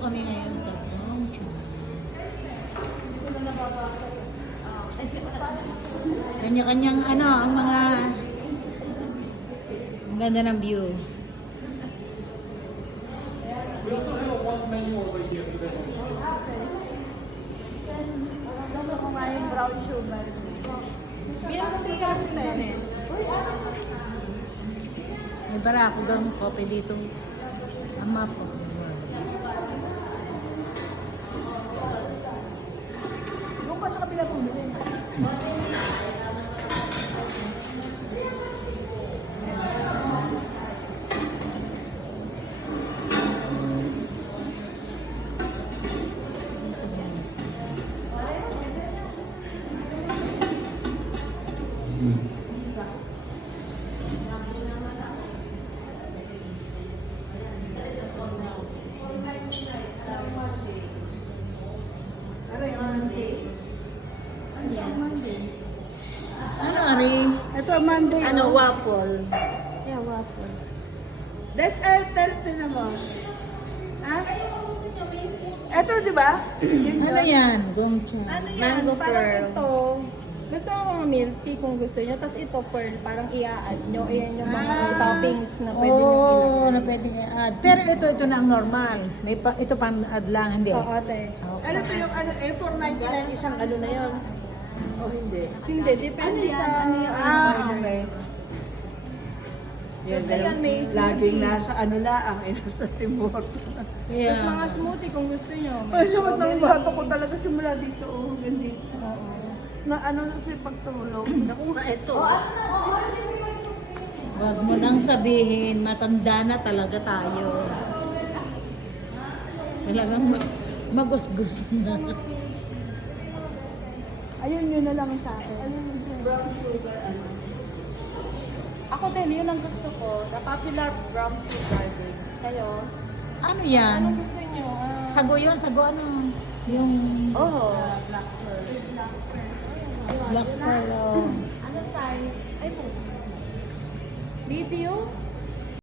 kami ngayon sa Gongcha. Kanya-kanyang ano, ang mga ang ganda ng view. We also have a one menu over here for them. Gusto ko nga yung brown sugar. Pinakatigan ko na yan eh. May barakugang coffee dito. Ang map of the world. Doon pa sa kabila bumili. Ano, Ari? Ito Monday. Ano, waffle? Yeah, waffle. That's tell me naman. Ha? Ito, di ba? Ano yan? Gongcha. Ano yan? Mango Parang pearl. ito. Gusto ko mga milk tea kung gusto nyo. Tapos ito pearl, parang i-add nyo. Ayan yung mga Ah. toppings na pwede nyo Oo, ilagay. na pwede i-add. Pero ito na ang normal. May ito pang add lang, hindi. Oo, ate. Ano to yung ano, A499 isang ano na yun? O hindi? Hindi, depende sa ano yung okay. Yan, yan, may Laging smoothie. nasa ano na, ang nasa Timor. Yeah. Tapos mga smoothie kung gusto nyo. Ay, sakit ng bato ko talaga simula dito. Oh, ganito. Oo. Na ano na siya pagtulog. Naku nga ito. Huwag mo nang sabihin, matanda na talaga tayo. Talagang magusgus na. Ayun, yun na lang sa akin. Brown sugar. Ano? Ako din, yun ang gusto ko. The popular brown sugar din. Kayo? Ano yan? Ano gusto nyo? Sago yun, sago ano? Yung Oh. black pearl. Oh. Ano size? Ay po. Medium?